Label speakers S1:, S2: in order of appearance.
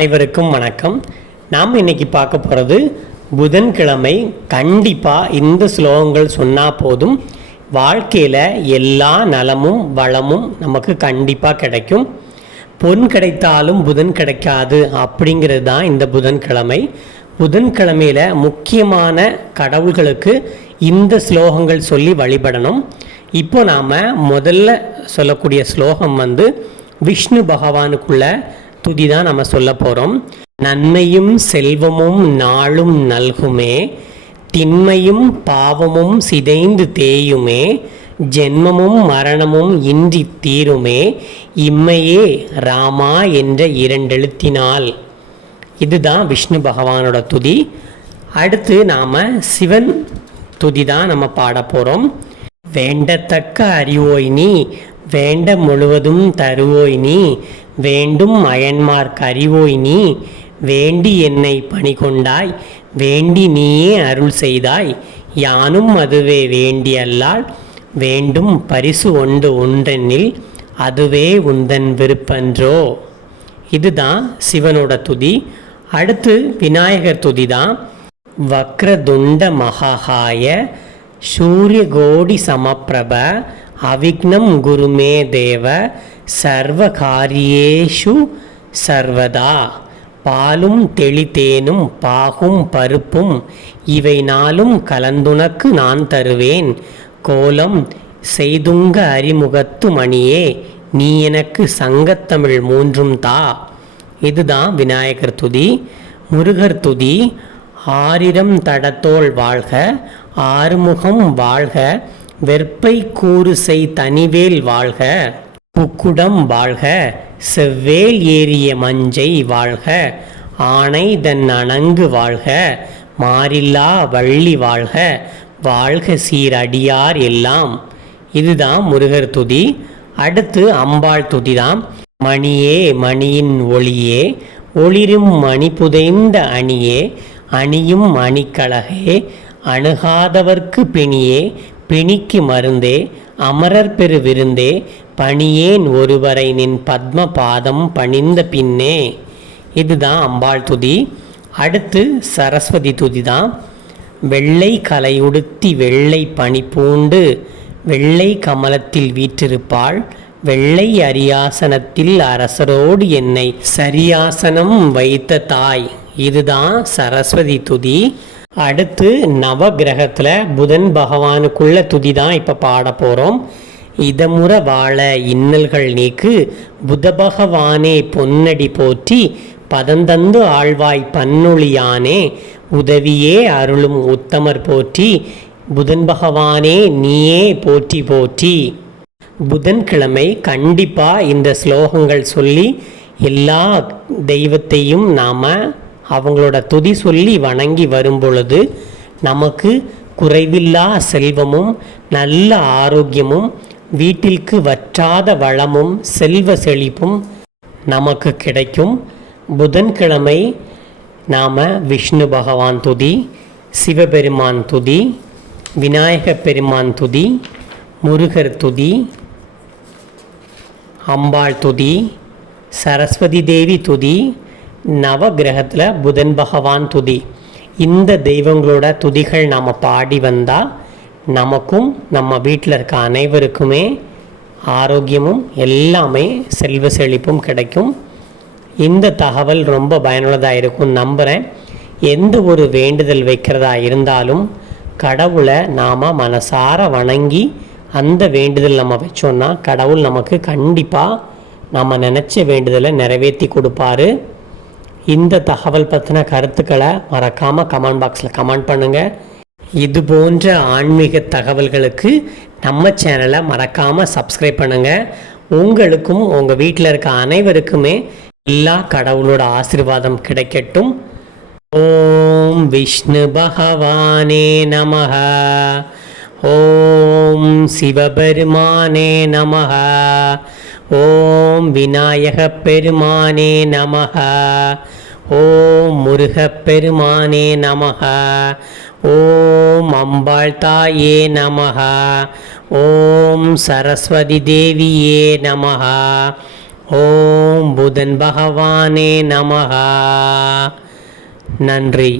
S1: அனைவருக்கும் வணக்கம் நாம் இன்னைக்கு பார்க்க போகிறது புதன்கிழமை கண்டிப்பாக இந்த ஸ்லோகங்கள் சொன்னால் போதும் வாழ்க்கையில் எல்லா நலமும் வளமும் நமக்கு கண்டிப்பாக கிடைக்கும் பொன் கிடைத்தாலும் புதன் கிடைக்காது அப்படிங்கிறது தான் இந்த புதன்கிழமை புதன்கிழமையில் முக்கியமான கடவுள்களுக்கு இந்த ஸ்லோகங்கள் சொல்லி வழிபடணும் இப்போ நாம் முதல்ல சொல்லக்கூடிய ஸ்லோகம் வந்து விஷ்ணு பகவானுக்குள்ள துதி தான் நம்ம சொல்ல போகிறோம் நன்மையும் செல்வமும் நாளும் நல்குமே திண்மையும் பாவமும் சிதைந்து தேயுமே ஜென்மமும் மரணமும் இன்றி தீருமே இம்மையே ராமா என்ற இரண்டெழுத்தினால் இதுதான் விஷ்ணு பகவானோட துதி அடுத்து நாம் சிவன் துதி தான் நம்ம பாட போகிறோம் வேண்டத்தக்க அறிவோய் நீ வேண்ட முழுவதும் தருவோய் நீ வேண்டும் அயன்மார் கறிவோய் நீ வேண்டி என்னை பணி கொண்டாய் வேண்டி நீயே அருள் செய்தாய் யானும் அதுவே வேண்டியல்லால் வேண்டும் பரிசு ஒன்று ஒன்றெனில் அதுவே உந்தன் விருப்பன்றோ இதுதான் சிவனோட துதி அடுத்து விநாயகர் துதி தான் வக்ரதுண்ட மகாகாய சூரிய கோடி சமப்பிரப அவிக்னம் குருமே தேவ சர்வகாரியேஷு சர்வதா பாலும் தெளித்தேனும் பாகும் பருப்பும் இவை நாளும் கலந்துனக்கு நான் தருவேன் கோலம் செய்துங்க அறிமுகத்து மணியே நீ எனக்கு சங்கத்தமிழ் மூன்றும் தா இதுதான் விநாயகர் துதி முருகர் துதி ஆரிரம் தடத்தோள் வாழ்க ஆறுமுகம் வாழ்க வெற்பை கூறு செய் தனிவேல் வாழ்க புக்குடம் வாழ்க செவ்வேல் ஏறிய மஞ்சை வாழ்க ஆனை தன் அணங்கு வாழ்க மாறில்லா வள்ளி வாழ்க வாழ்க சீரடியார் எல்லாம் இதுதான் முருகர் துதி அடுத்து அம்பாள் தான் மணியே மணியின் ஒளியே ஒளிரும் மணி புதைந்த அணியே அணியும் அணிக்கழகே அணுகாதவர்க்கு பிணியே பிணிக்கு மருந்தே அமரர் பெரு விருந்தே பணியேன் ஒருவரை நின் பத்ம பாதம் பணிந்த பின்னே இதுதான் அம்பாள் துதி அடுத்து சரஸ்வதி துதி தான் வெள்ளை கலையுடுத்தி வெள்ளை பனி பூண்டு வெள்ளை கமலத்தில் வீற்றிருப்பாள் வெள்ளை அரியாசனத்தில் அரசரோடு என்னை சரியாசனம் வைத்த தாய் இதுதான் சரஸ்வதி துதி அடுத்து நவ கிரகத்தில் புதன் பகவானுக்குள்ள துதி தான் இப்போ பாட போகிறோம் இதமுறை வாழ இன்னல்கள் நீக்கு புத பகவானே பொன்னடி போற்றி பதந்தந்து ஆழ்வாய் பன்னொழியானே உதவியே அருளும் உத்தமர் போற்றி புதன் பகவானே நீயே போற்றி போற்றி புதன்கிழமை கண்டிப்பாக இந்த ஸ்லோகங்கள் சொல்லி எல்லா தெய்வத்தையும் நாம் அவங்களோட துதி சொல்லி வணங்கி வரும்பொழுது நமக்கு குறைவில்லா செல்வமும் நல்ல ஆரோக்கியமும் வீட்டிற்கு வற்றாத வளமும் செல்வ செழிப்பும் நமக்கு கிடைக்கும் புதன்கிழமை நாம் விஷ்ணு பகவான் துதி சிவபெருமான் துதி விநாயக பெருமான் துதி முருகர் துதி அம்பாள் துதி சரஸ்வதி தேவி துதி நவ கிரகத்தில் புதன் பகவான் துதி இந்த தெய்வங்களோட துதிகள் நாம் பாடி வந்தால் நமக்கும் நம்ம வீட்டில் இருக்க அனைவருக்குமே ஆரோக்கியமும் எல்லாமே செல்வ செழிப்பும் கிடைக்கும் இந்த தகவல் ரொம்ப பயனுள்ளதாக இருக்கும் நம்புகிறேன் எந்த ஒரு வேண்டுதல் வைக்கிறதா இருந்தாலும் கடவுளை நாம் மனசார வணங்கி அந்த வேண்டுதல் நம்ம வச்சோன்னா கடவுள் நமக்கு கண்டிப்பாக நம்ம நினச்ச வேண்டுதலை நிறைவேற்றி கொடுப்பாரு இந்த தகவல் பற்றின கருத்துக்களை மறக்காமல் கமெண்ட் பாக்ஸில் கமெண்ட் பண்ணுங்கள் இது போன்ற ஆன்மீக தகவல்களுக்கு நம்ம சேனலை மறக்காமல் சப்ஸ்கிரைப் பண்ணுங்கள் உங்களுக்கும் உங்கள் வீட்டில் இருக்க அனைவருக்குமே எல்லா கடவுளோட ஆசிர்வாதம் கிடைக்கட்டும்
S2: ஓம் விஷ்ணு பகவானே நமக ஓம் சிவபெருமானே நமகா ஓம் விநாயக பெருமானே நமக ஓம் முருகப் பெருமானே நமக ஓம் அம்பாள் தாயே நமக ஓம் சரஸ்வதி தேவியே நமக ஓம் புதன் பகவானே நமக நன்றி